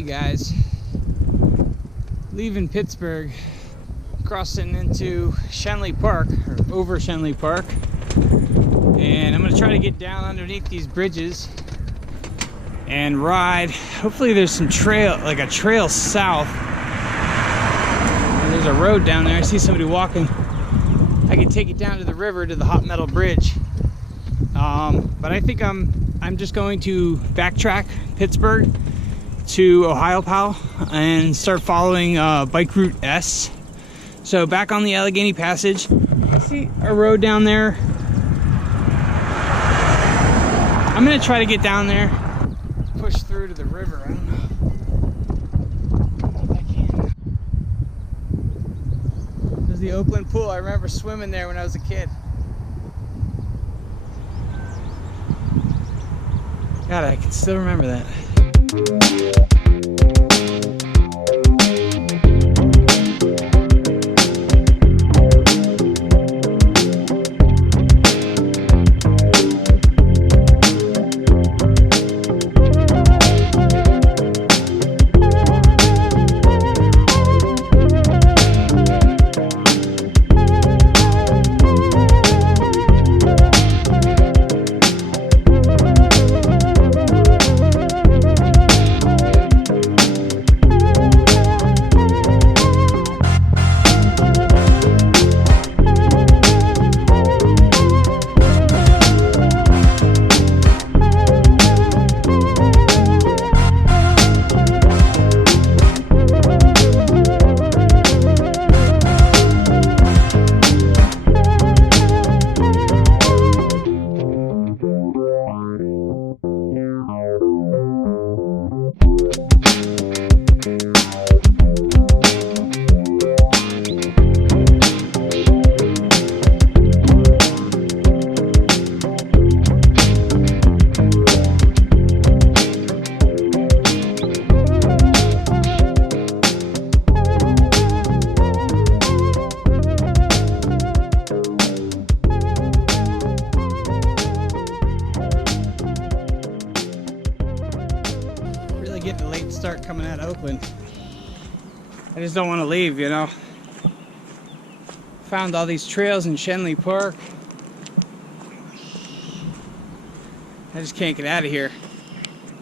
Hey guys, leaving Pittsburgh, crossing into Schenley Park, or over Schenley Park, and I'm going to try to get down underneath these bridges and ride. Hopefully there's some trail, like a trail south. There's a road down there. I see somebody walking. I can take it down to the river, to the hot metal bridge. But I think I'm just going to backtrack Pittsburgh to Ohio Pal and start following bike route S. So back on the Allegheny Passage. I see a road down there. I'm gonna try to get down there, push through to the river. I don't know if I can. There's the Oakland pool. I remember swimming there when I was a kid. God, I can still remember that. Getting a late start coming out of Oakland. I just don't want to leave, you know. Found all these trails in Schenley Park. I just can't get out of here.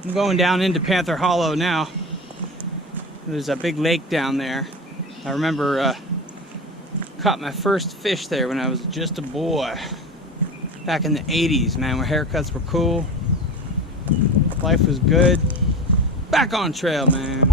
I'm going down into Panther Hollow now. There's a big lake down there. I remember caught my first fish there when I was just a boy. Back in the 80s, man, where haircuts were cool. Life was good. Back on trail, man.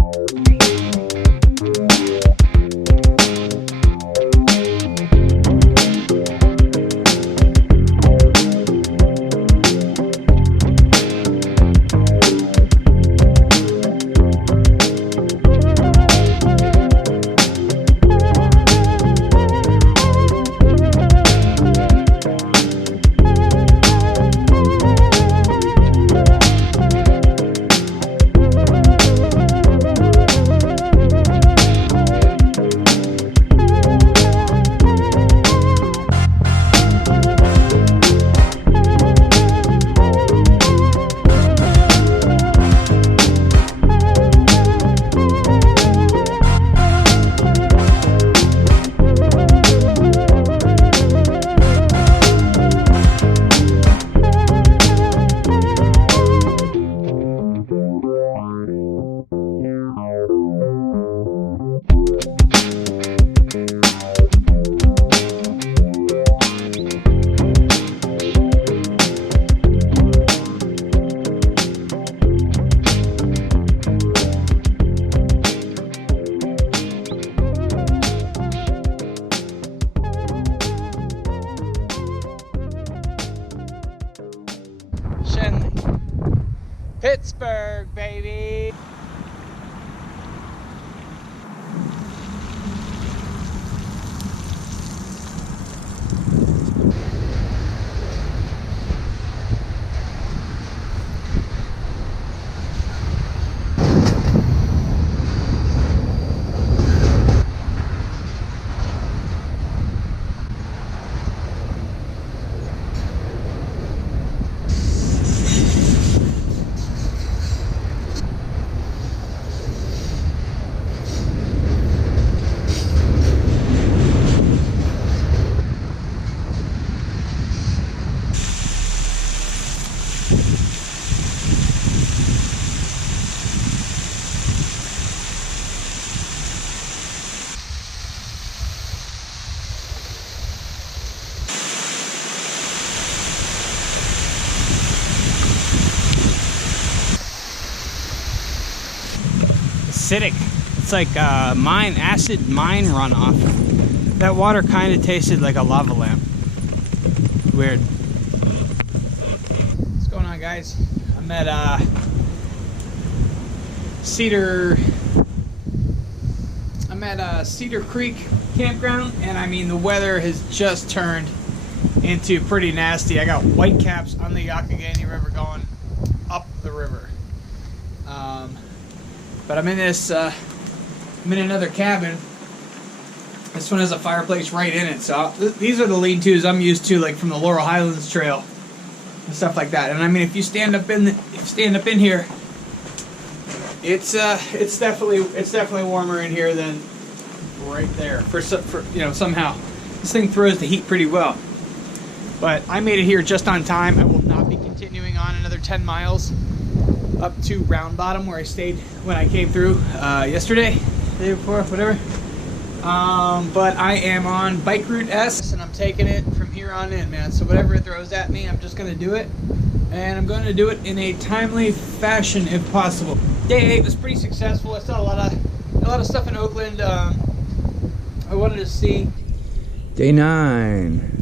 Pittsburgh, baby! Acidic. It's like acid mine runoff. That water kind of tasted like a lava lamp. Weird. What's going on, guys? I'm at Cedar. I'm at Cedar Creek Campground, and I mean the weather has just turned into pretty nasty. I got white caps on the Allegheny River going up the river. But I'm in this. I'm in another cabin. This one has a fireplace right in it. So these are the lean-tos I'm used to, like from the Laurel Highlands Trail and stuff like that. And I mean, if you stand up in here, it's definitely warmer in here than right there. For you know, somehow this thing throws the heat pretty well. But I made it here just on time. I will not be continuing on another 10 miles up to Round Bottom, where I stayed when I came through yesterday, the day before, whatever. But I am on Bike Route S, and I'm taking it from here on in, man. So whatever it throws at me, I'm just gonna do it, and I'm gonna do it in a timely fashion if possible. Day 8 was pretty successful. I saw a lot of stuff in Oakland. I wanted to see. Day 9.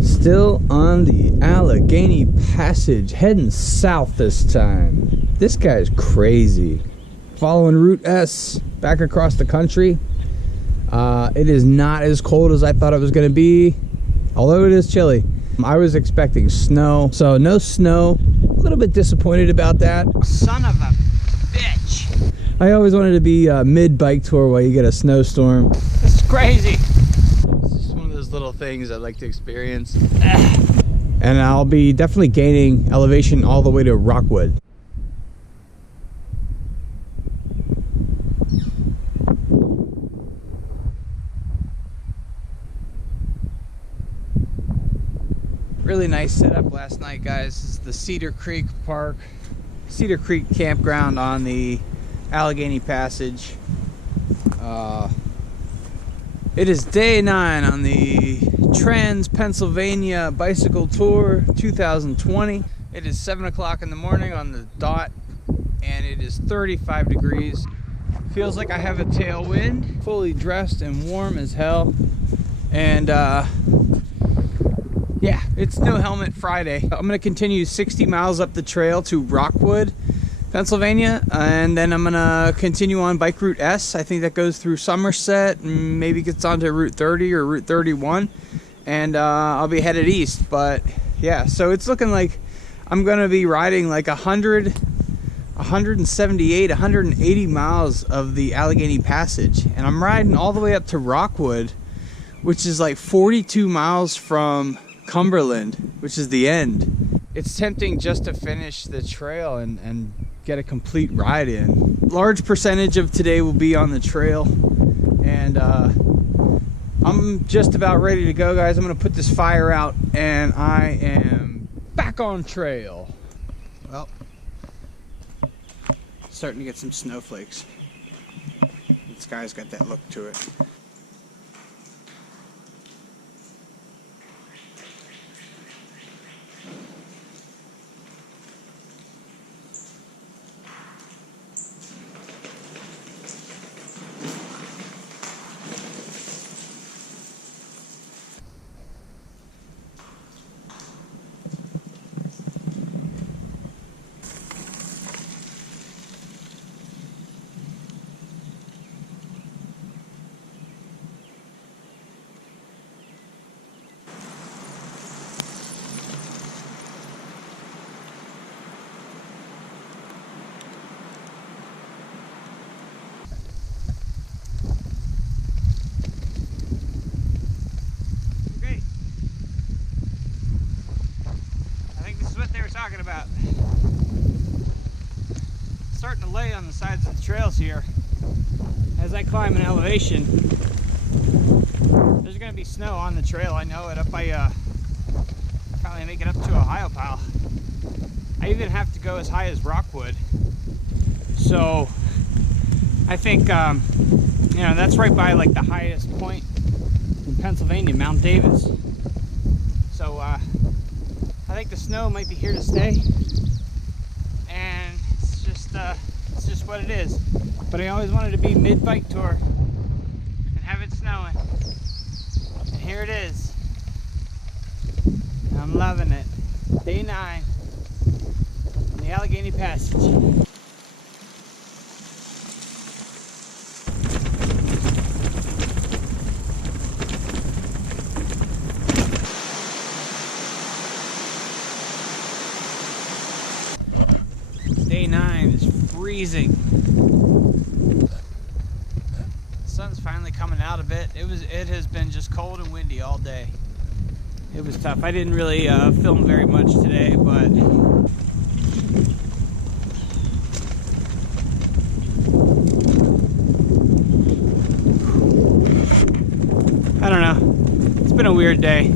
Still on the Allegheny Passage, heading south this time. This guy's crazy. Following Route S back across the country. It is not as cold as I thought it was going to be, although it is chilly. I was expecting snow, so no snow. A little bit disappointed about that. Son of a bitch. I always wanted to be mid-bike tour while you get a snowstorm. This is crazy. Little things I'd like to experience. And I'll be definitely gaining elevation all the way to Rockwood. Really nice setup last night, guys. This is the Cedar Creek Park, Cedar Creek Campground on the Allegheny Passage. It is day 9 on the Trans Pennsylvania Bicycle Tour 2020. It is 7 o'clock in the morning on the dot, and it is 35 degrees. Feels like I have a tailwind, fully dressed and warm as hell. And yeah, it's no helmet Friday. I'm gonna continue 60 miles up the trail to Rockwood, Pennsylvania, and then I'm gonna continue on Bike Route S. I think that goes through Somerset and maybe gets onto Route 30 or Route 31, and I'll be headed east. But yeah, so it's looking like I'm gonna be riding like 178, 180 miles of the Allegheny Passage, and I'm riding all the way up to Rockwood, which is like 42 miles from Cumberland, which is the end. It's tempting just to finish the trail and get a complete ride in. Large percentage of today will be on the trail, and I'm just about ready to go, guys. I'm gonna put this fire out and I am back on trail. Well, starting to get some snowflakes. The sky's got that look to it. Talking about starting to lay on the sides of the trails here. As I climb an elevation, there's going to be snow on the trail. I know it. Up by probably make it up to Ohio Pile. I even have to go as high as Rockwood. So I think, you know, that's right by like the highest point in Pennsylvania, Mount Davis. So I think the snow might be here to stay, and it's just what it is. But I always wanted to be mid-bike tour and have it snowing, and here it is. I'm loving it. Day 9 on the Allegheny Passage. Day 9 is freezing. The sun's finally coming out a bit. It has been just cold and windy all day. It was tough. I didn't really film very much today, but I don't know. It's been a weird day.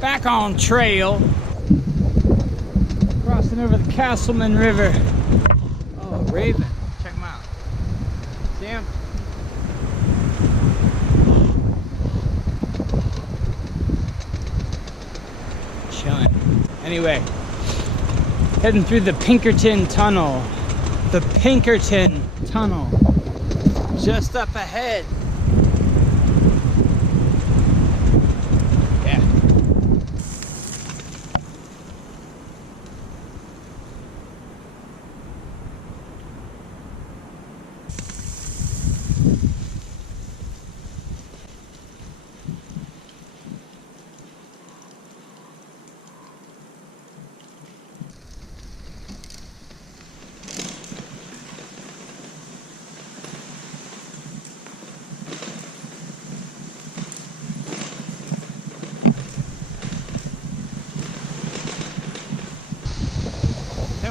Back on trail, crossing over the Castleman River. Oh, raven, check him out. See him? Chilling. Anyway, heading through the Pinkerton Tunnel. The Pinkerton Tunnel, just up ahead.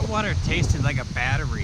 Water tasted like a battery.